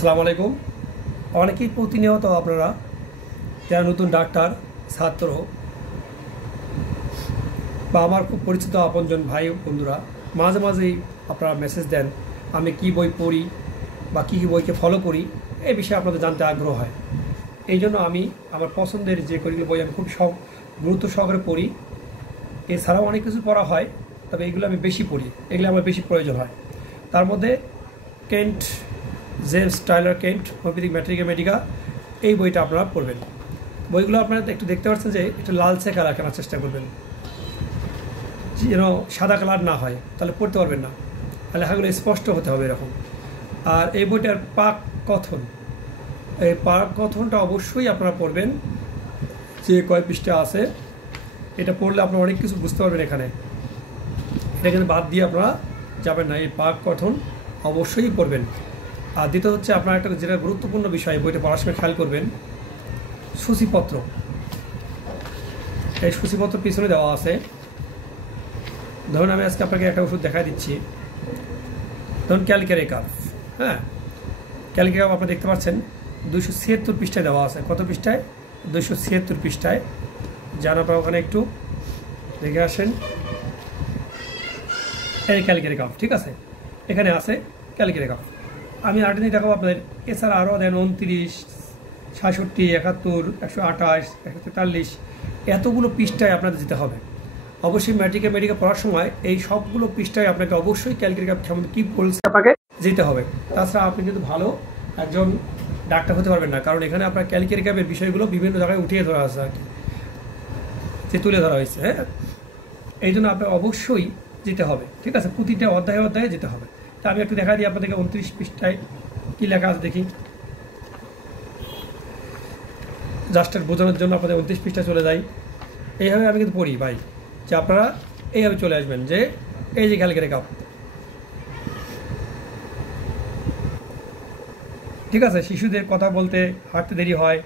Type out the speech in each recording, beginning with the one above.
আসসালামু আলাইকুম। অনেকেই প্রতিনিয়ত আপনারা যারা নতুন ডাক্তার ছাত্র বা আমার খুব পরিচিত আপনজন ভাই বন্ধুরা মাঝে মাঝেই আপনারা মেসেজ দেন আমি কি বই পড়ি বা কী কী বইকে ফলো করি এই বিষয়ে আপনাদের জানতে আগ্রহ হয়। এই জন্য আমি আমার পছন্দের যে কয়েকগুলো বই আমি খুব গুরুত্ব সহকারে পড়ি। এছাড়াও অনেক কিছু পড়া হয়, তবে এগুলো আমি বেশি পড়ি, এগুলো আমার বেশি প্রয়োজন হয়। তার মধ্যে Kent, James Tyler Kent, homeopathic Mathematica, এই বইটা আপনারা পড়বেন। বইগুলো আপনারা একটু দেখতে পাচ্ছেন যে একটু লালচে কালার কেনার চেষ্টা করবেন, যেন সাদা কালার না হয়, তাহলে পড়তে পারবেন না, লেখাগুলো স্পষ্ট হতে হবে এরকম। আর এই বইটার পাক কথন, এই পাক কথনটা অবশ্যই আপনারা পড়বেন। যে কয় পৃষ্ঠা আছে এটা পড়লে আপনারা অনেক কিছু বুঝতে পারবেন এখানে, এটা কিন্তু বাদ দিয়ে আপনারা যাবেন না, এই পাক কথন অবশ্যই পড়বেন। আর দ্বিতীয় হচ্ছে আপনার একটা যেটা গুরুত্বপূর্ণ বিষয় বইটা পড়ার সময় খেয়াল করবেন, সূচিপত্র। এই সূচিপত্র পিছনে দেওয়া আছে। ধরুন আমি আজকে আপনাকে একটা ওষুধ দেখা দিচ্ছি, ধরুন ক্যালকেরি কাফ। হ্যাঁ, ক্যালকেরি কাফ আপনারা দেখতে পাচ্ছেন 276 পৃষ্ঠায় দেওয়া আছে। কত পৃষ্ঠায়? 276 পৃষ্ঠায়। যান আপনারা ওখানে একটু দেখে আসেন। এই ক্যালকেরি কাফ, ঠিক আছে, এখানে আছে ক্যালকেরি কাফ। আমি আরেকটা দিন দেখাবো আপনাদের। এছাড়া আরও দেন 29, 66, 71, 128, 143, এতগুলো পৃষ্ঠায় আপনাদের যেতে হবে। অবশ্যই মেডিকেল পড়ার সময় এই সবগুলো পৃষ্ঠায় আপনাকে অবশ্যই ক্যালকেরি কাপ কী বলছে আপনাকে যেতে হবে। তাছাড়া আপনি কিন্তু ভালো একজন ডাক্তার হতে পারবেন না, কারণ এখানে আপনার ক্যালকেরি কাপের বিষয়গুলো বিভিন্ন জায়গায় উঠিয়ে ধরা আছে আর কি, যে তুলে ধরা হয়েছে। হ্যাঁ, এই জন্য আপনার অবশ্যই যেতে হবে, ঠিক আছে, প্রতিটা অধ্যায়ে অধ্যায়ে যেতে হবে। তা আমি একটু দেখা দিই আপনাদেরকে 29 পৃষ্ঠায় কী লেখা আছে দেখি, জাস্ট বোঝানোর জন্য আপনাদের 29 পৃষ্ঠায় চলে যাই। এইভাবে আমি কিন্তু পড়ি ভাই, যে আপনারা এইভাবে চলে আসবেন যে এই যে ক্যালকেরি কাপ, ঠিক আছে। শিশুদের কথা বলতে হাঁটতে দেরি হয়।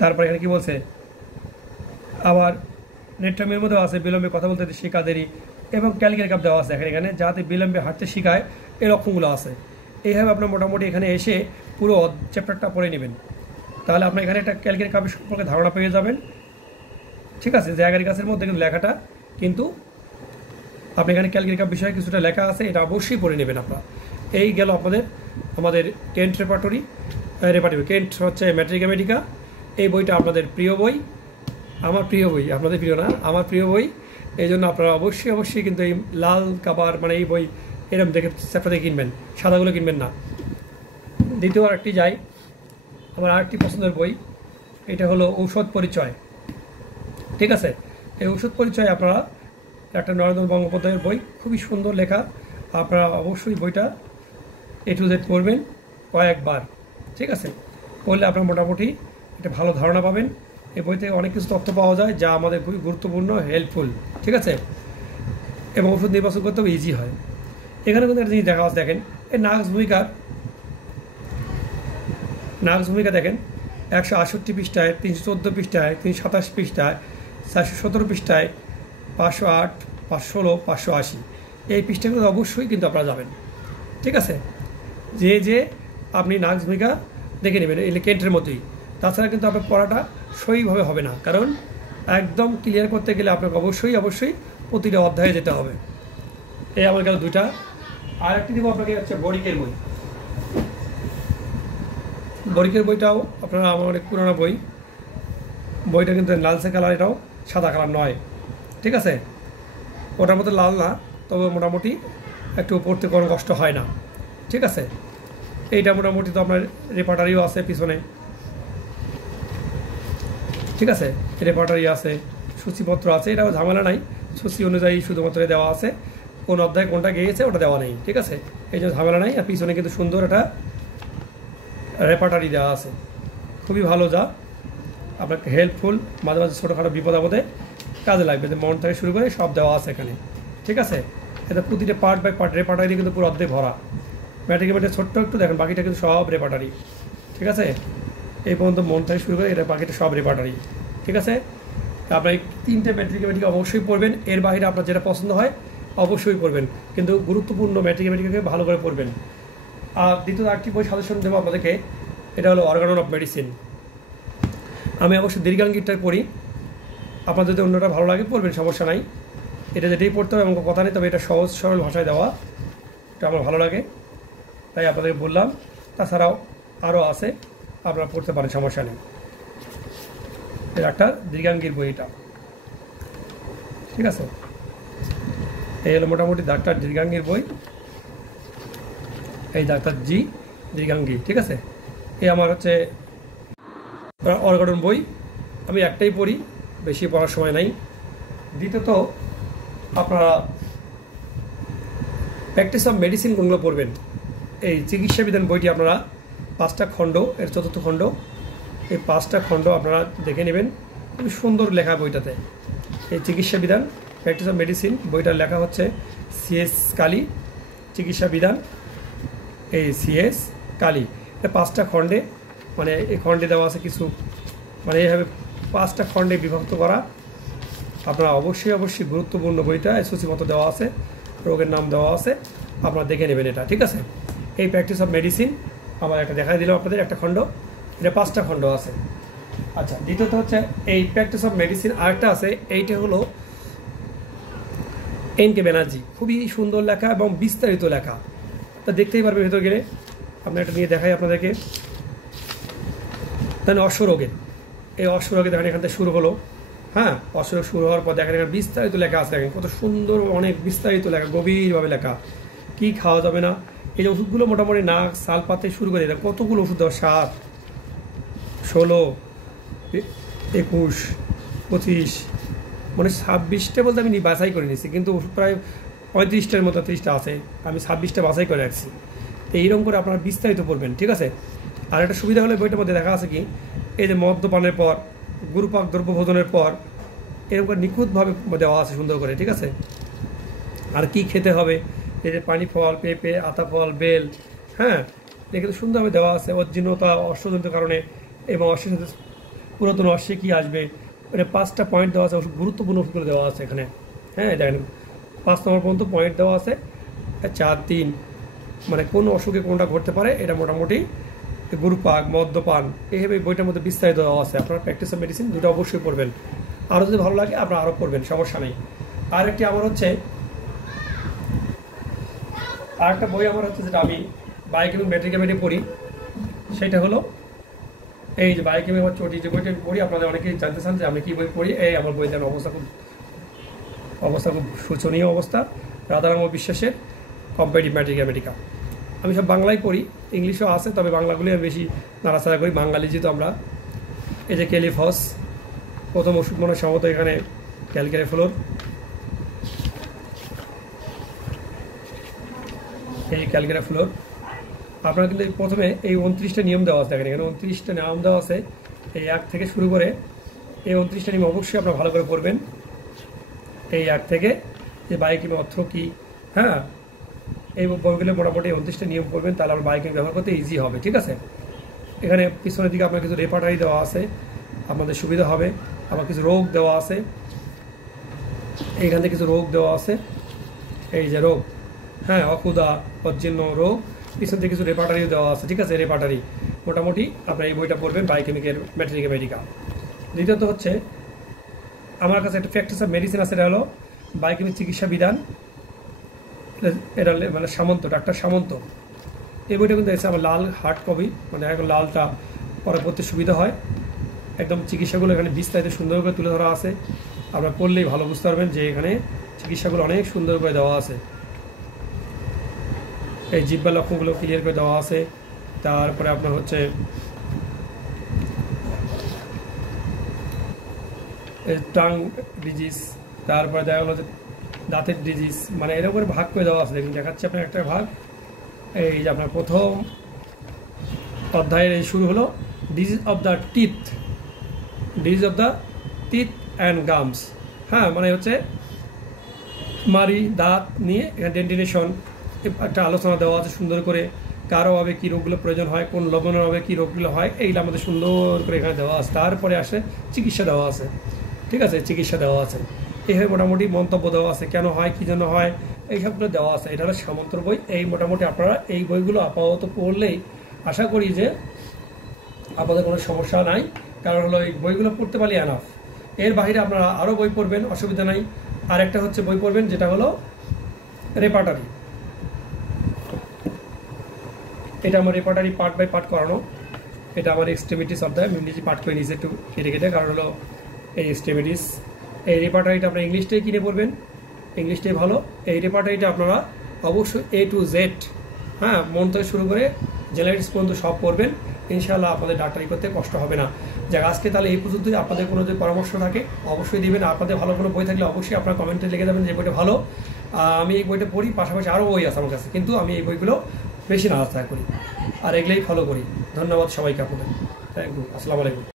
তারপরে এখানে কি বলছে, আবার নেট্রামের মধ্যেও আছে বিলম্বে কথা বলতে শেখা দেরি, এবং ক্যালকেরি কাপ দেওয়া আছে এখানে যাতে বিলম্বে হাঁটতে শেখায়, এই লক্ষণগুলো আছে। এইভাবে আপনার মোটামুটি এখানে এসে পুরো চ্যাপ্টারটা পড়ে নেবেন, তাহলে আপনার এখানে একটা ক্যালকেরি কাপের সম্পর্কে ধারণা পেয়ে যাবেন, ঠিক আছে। জায়গার কাছের মধ্যে কিন্তু লেখাটা কিন্তু আপনি এখানে ক্যালকেরি কাপ বিষয়ে কিছুটা লেখা আছে, এটা অবশ্যই পড়ে নেবেন আপনারা। এই গেল আমাদের কেন্ট রেপার্টরি। কেন্ট হচ্ছে ম্যাথমেটিকা। এই বইটা আপনাদের প্রিয় বই, আমার প্রিয় বই, আপনাদের প্রিয় না, আমার প্রিয় বই। এই জন্য আপনারা অবশ্যই কিন্তু এই লাল কাবার মানে এই বই এরকম দেখে চ্যাপ্টারে কিনবেন, সাদাগুলো কিনবেন না। দ্বিতীয় আরেকটি যাই, আমার আরেকটি পছন্দের বই, এটা হলো ঔষধ পরিচয়, ঠিক আছে। এই ঔষধ পরিচয় আপনারা একটা নরেন্দ্র বন্দ্যোপাধ্যায়ের বই, খুবই সুন্দর লেখা। আপনারা অবশ্যই বইটা A to Z পড়বেন কয়েকবার, ঠিক আছে। পড়লে আপনারা মোটামুটি একটা ভালো ধারণা পাবেন। এই বইতে অনেক কিছু তথ্য পাওয়া যায় যা আমাদের খুবই গুরুত্বপূর্ণ, হেল্পফুল, ঠিক আছে, এবং ওষুধ নির্বাচন করতেও ইজি হয়। এখানে কিন্তু একটা জিনিস দেখা আছে, দেখেন এই নাক্স ভূমিকা দেখেন 168 পৃষ্ঠায়, 314 পৃষ্ঠায়, 327 পৃষ্ঠায়, 417 পৃষ্ঠায়, 508, 516, 580, এই পৃষ্ঠাগুলো অবশ্যই কিন্তু আপনারা যাবেন, ঠিক আছে। যে আপনি নাক্স ভূমিকা দেখে নেবেন এই কেন্টের মতোই। তাছাড়া কিন্তু আপনার পড়াটা সহিভাবে হবে না, কারণ একদম ক্লিয়ার করতে গেলে আপনাকে অবশ্যই প্রতিটা অধ্যায়ে যেতে হবে। এই আমার গেল দুইটা। আর একটি দেবো আপনাকে হচ্ছে বরিকের বই। বরিকের বইটাও আপনারা আমার অনেক পুরোনো বই, বইটা কিন্তু লালচে কালার, এটাও সাদা কালার নয়, ঠিক আছে। ওটার মধ্যে লাল না, তবে মোটামুটি একটু পড়তে কোনো কষ্ট হয় না, ঠিক আছে। এইটা মোটামুটি তো আপনার রেপার্টারিও আছে পিছনে, ঠিক আছে, রেপার্টারি আছে, সূচিপত্র আছে, এটাও ঝামেলা নাই, সূচি অনুযায়ী শুধুমাত্র দেওয়া আছে, কোন অধ্যায় কোনটা গিয়েছে ওটা দেওয়া নেই, ঠিক আছে, এই জন্য ঝামেলা নাই। আর পিছনে কিন্তু সুন্দর একটা রেপার্টারি দেওয়া আছে, খুবই ভালো, যা আপনাকে হেল্পফুল, মাঝে মাঝে ছোটোখাটো বিপদ আপদে কাজে লাগবে। মন থেকে শুরু করে সব দেওয়া আছে এখানে, ঠিক আছে। এটা প্রতিটা পার্ট বাই পার্ট রেপার্টারি কিন্তু পুরো অর্ধেক ভরা। ম্যাট্রিকের ছোট্ট একটু দেখেন, বাকিটা কিন্তু সব রেপার্টারি, ঠিক আছে। এই পর্যন্ত মন থেকে শুরু করে এটা বাকিটা সব রেপার্টারি, ঠিক আছে। আপনার 3টে ম্যাট্রিক অবশ্যই পড়বেন, এর বাইরে আপনার যেটা পছন্দ হয় অবশ্যই পড়বেন, কিন্তু গুরুত্বপূর্ণ ম্যাট্রিক ভালো করে পড়বেন। আর দ্বিতীয় আরেকটি বই সাজেশন দেবো আপনাদেরকে, এটা হলো অর্গানন অফ মেডিসিন। আমি অবশ্য দীর্ঘাঙ্গিকটা পড়ি, আপনার যদি অন্যটা ভালো লাগে পড়বেন, সমস্যা নাই। এটা যেটাই পড়তে হবে এমন কথা নেই, তবে এটা সহজ সরল ভাষায় দেওয়া, এটা আমার ভালো লাগে তাই আপনাদেরকে বললাম। তাছাড়াও আরও আছে, আপনারা পড়তে পারেন, সমস্যা নেই। এটা একটা দীর্ঘাঙ্গির বই এটা, ঠিক আছে। এই হলো মোটামুটি ডাক্তার দীর্ঘাঙ্গির বই, এই ডাক্তার জি দীর্ঘাঙ্গি, ঠিক আছে। এই আমার হচ্ছে অর্গানন বই, আমি একটাই পড়ি, বেশি পড়ার সময় নাই। দ্বিতীয়ত আপনারা প্র্যাকটিস অফ মেডিসিন কোনগুলো পড়বেন, এই চিকিৎসা বিধান বইটি আপনারা 5টা খণ্ড, এর 4র্থ খণ্ড, এই 5টা খণ্ড আপনারা দেখে নেবেন, খুব সুন্দর লেখা বইটাতে। এই চিকিৎসা বিধান প্র্যাকটিস অফ মেডিসিন বইটার লেখা হচ্ছে সিএস কালী, চিকিৎসা বিধান এই সিএস কালী। এটা 5টা খণ্ডে, মানে এই খণ্ডে দেওয়া আছে কিছু, মানে এইভাবে 5টা খণ্ডে বিভক্ত করা। আপনারা অবশ্যই গুরুত্বপূর্ণ বইটা এসওসি মতো দেওয়া আছে, রোগের নাম দেওয়া আছে, আপনারা দেখে নেবেন এটা, ঠিক আছে। এই প্র্যাকটিস অফ মেডিসিন আমার একটা দেখাই দিলাম আপনাদের, একটা খণ্ড, এটা 5টা খণ্ড আছে। আচ্ছা, দ্বিতীয়ত হচ্ছে এই প্র্যাকটিস অফ মেডিসিন আরেকটা আছে, এইটা হলো এন.কে ব্যানার্জি, খুবই সুন্দর লেখা এবং বিস্তারিত লেখা, তা দেখতেই পারবে ভেতর গেলে। আপনার একটা নিয়ে দেখাই আপনাদেরকে। তাহলে অশ্বরোগের, এই অশ্বরোগে দেখেন এখান থেকে শুরু হলো, হ্যাঁ, অশ্বরোগ শুরু হওয়ার পর দেখেন এখানে বিস্তারিত লেখা আছে, দেখেন কত সুন্দর, অনেক বিস্তারিত লেখা, গভীরভাবে লেখা, কী খাওয়া যাবে না। এই যে ওষুধগুলো মোটামুটি নাক সাল পাতে শুরু করে এটা কতগুলো ওষুধ দেওয়া, 7, 16, 21, 25, মানে 26টা বলতে আমি বাছাই করে নিয়েছি, কিন্তু ওষুধ প্রায় 35টার মতো 30টা আছে, আমি 26টা বাছাই করে রাখছি। তো এইরকম করে আপনারা বিস্তারিত পড়বেন, ঠিক আছে। আর একটা সুবিধা হলে বইটার মধ্যে দেখা আছে কি, এই যে মদ্যপানের পর, গুরুপাক দ্রব্য ভোজনের পর, এরকম করে নিখুঁতভাবে দেওয়া আছে সুন্দর করে, ঠিক আছে। আর কি খেতে হবে, এই যে পানি ফল, পেঁপে, আতা ফল, বেল, হ্যাঁ, এগুলো সুন্দরভাবে দেওয়া আছে। অজীর্ণতা, অশ্বজনিত কারণে এবং পুরাতন অশ্বে কী আসবে, মানে 5টা পয়েন্ট দেওয়া আছে, গুরুত্বপূর্ণ ওষুধগুলো দেওয়া আছে এখানে, হ্যাঁ, দেখেন 5 নম্বর পর্যন্ত পয়েন্ট দেওয়া আছে, 4, 3, মানে কোন অসুখে কোনটা ঘটতে পারে, এটা মোটামুটি গুরুপাক, মদ্যপান, এইভাবে বইটার মধ্যে বিস্তারিত দেওয়া আছে। আপনারা প্র্যাকটিস অফ মেডিসিন দুটো অবশ্যই পড়বেন, আরও যদি ভালো লাগে আপনারা আরও পড়বেন, সমস্যা নেই। আরেকটি আমার হচ্ছে, আরেকটা বই আমার হচ্ছে যেটা আমি বায়োকেমিক ম্যাট্রিকেমেটে পড়ি, সেটা হলো এই যে বায়োকেমিক আমার চটি, যে বইটা আমি পড়ি, আপনাদের অনেকেই জানতে চান যে আমি কী বই পড়ি। এই আমার বই দেন অবস্থা খুব শোচনীয় অবস্থা, রাধারাম বিশ্বাসের কম্পারেটিভ ম্যাথমেটিকা। আমি সব বাংলায় পড়ি, ইংলিশও আছে, তবে বাংলাগুলি আমি বেশি নাড়াচাড়া করি, বাঙালি যেহেতু আমরা। এই যে ক্যালিফস, প্রথম ওষুধ মনে সম্ভবত এখানে ক্যালকেরেফ্লোর, এই ক্যালকেরেফ্লোর। আপনারা কিন্তু প্রথমে এই 29টা নিয়ম দেওয়া আছে, দেখেন এখানে 29টা নিয়ম দেওয়া আছে, এই 1 থেকে শুরু করে এই 29টা নিয়ম অবশ্যই আপনারা ভালো করে পড়বেন। এই 1 থেকে যে বায়োকেমিক অর্থ কী, হ্যাঁ, এই বইগুলো মোটামুটি 29টা নিয়ম করবেন, তাহলে আমার বায়োকেমিক ব্যবহার করতে ইজি হবে, ঠিক আছে। এখানে পিছনের দিকে আপনার কিছু রেপার্টারি দেওয়া আছে, আপনাদের সুবিধা হবে। আবার কিছু রোগ দেওয়া আছে, এইখান থেকে কিছু রোগ দেওয়া আছে, এই যে রোগ, হ্যাঁ, অক্ষুধা, অজীর্ণ রোগ, পিছন থেকে কিছু রেপার্টারিও দেওয়া আছে, ঠিক আছে। রেপার্টারি মোটামুটি আপনার এই বইটা পড়বেন, বায়োকেমিকের ম্যাট্রিকেমেটিকা। দ্বিতীয়ত হচ্ছে আমার কাছে একটা প্র্যাকটিস অফ মেডিসিন আছে, এটা হলো বায়োকেমিক চিকিৎসা বিধান, এটা মানে সামন্ত, ডাক্তার সামন্ত। এই বইটা কিন্তু এসে আমার লাল হার্ড কপি, মানে এখন লালটা পরে পড়তে সুবিধা হয়, একদম চিকিৎসাগুলো এখানে বিস্তারিত সুন্দর করে তুলে ধরা আছে। আপনারা পড়লেই ভালো বুঝতে পারবেন যে এখানে চিকিৎসাগুলো অনেক সুন্দর করে দেওয়া আছে, এই জিহ্বার লক্ষণগুলো ক্লিয়ার করে দেওয়া আছে। তারপরে আপনার হচ্ছে টাং ডিজিজ, তারপরে দেখা গেলো যে দাঁতের ডিজিজ, মানে এরকম করে ভাগ করে দেওয়া আছে। দেখুন দেখাচ্ছি আপনার একটা ভাগ, এই যে আপনার প্রথম অধ্যায়ের এই শুরু হলো disease of the teeth, disease of the teeth and gums, হ্যাঁ, মানে হচ্ছে মারি, দাঁত নিয়ে এখানে ডেন্টিনেশন একটা আলোচনা দেওয়া আছে সুন্দর করে, কার অভাবে কী রোগগুলো প্রয়োজন হয়, কোন লবণের অভাবে কী রোগগুলো হয়, এইগুলো আমাদের সুন্দর করে এখানে দেওয়া আছে। তারপরে আসে চিকিৎসা দেওয়া আছে, ঠিক আছে, চিকিৎসা দেওয়া আছে। এইভাবে মোটামুটি মন্তব্য দেওয়া আছে, কেন হয়, কী জন্য হয়, এইসবগুলো দেওয়া আছে। এটা হলো সামন্তর বই। এই মোটামুটি আপনারা এই বইগুলো আপাতত পড়লেই আশা করি যে আপনাদের কোনো সমস্যা নাই, কারণ হলো এই বইগুলো পড়তে পারলে এনাফ। এর বাইরে আপনারা আরও বই পড়বেন, অসুবিধা নাই। আর একটা হচ্ছে বই পড়বেন যেটা হলো রেপার্টারি। এটা আমার রেপার্টারি পার্ট বাই পার্ট করানো। এটা আমার এক্সট্রিমিটিস অফ দ্য, আমি নিজে পার্ট করে নিয়েছি একটু কেটে কেটে, কারণ হলো এই এক্সট্রিমিটিস। এই রেপার্টারিটা আপনারা ইংলিশটাই কিনে পড়বেন, ইংলিশটাই ভালো। এই রেপার্টারিটা আপনারা অবশ্যই A to Z, হ্যাঁ, মন থেকে শুরু করে জেনারেটিস পর্যন্ত সব পড়বেন। ইনশাআল্লাহ আপনাদের ডাক্তারি করতে কষ্ট হবে না। যাক, আজকে তাহলে এই পর্যন্তই। আপনাদের কোনো যদি পরামর্শ থাকে অবশ্যই দিবেন। আপনাদের ভালো কোনো বই থাকলে অবশ্যই আপনারা কমেন্টে লিখে দেবেন যে বইটা ভালো। আমি এই বইটা পড়ি, পাশাপাশি আরও বই আছে আমার কাছে, কিন্তু আমি এই বইগুলো বেশি নাড়াচাড়া করি আর এগুলোই ফলো করি। ধন্যবাদ সবাইকে আপনাদের। Thank you. আসসালামু আলাইকুম।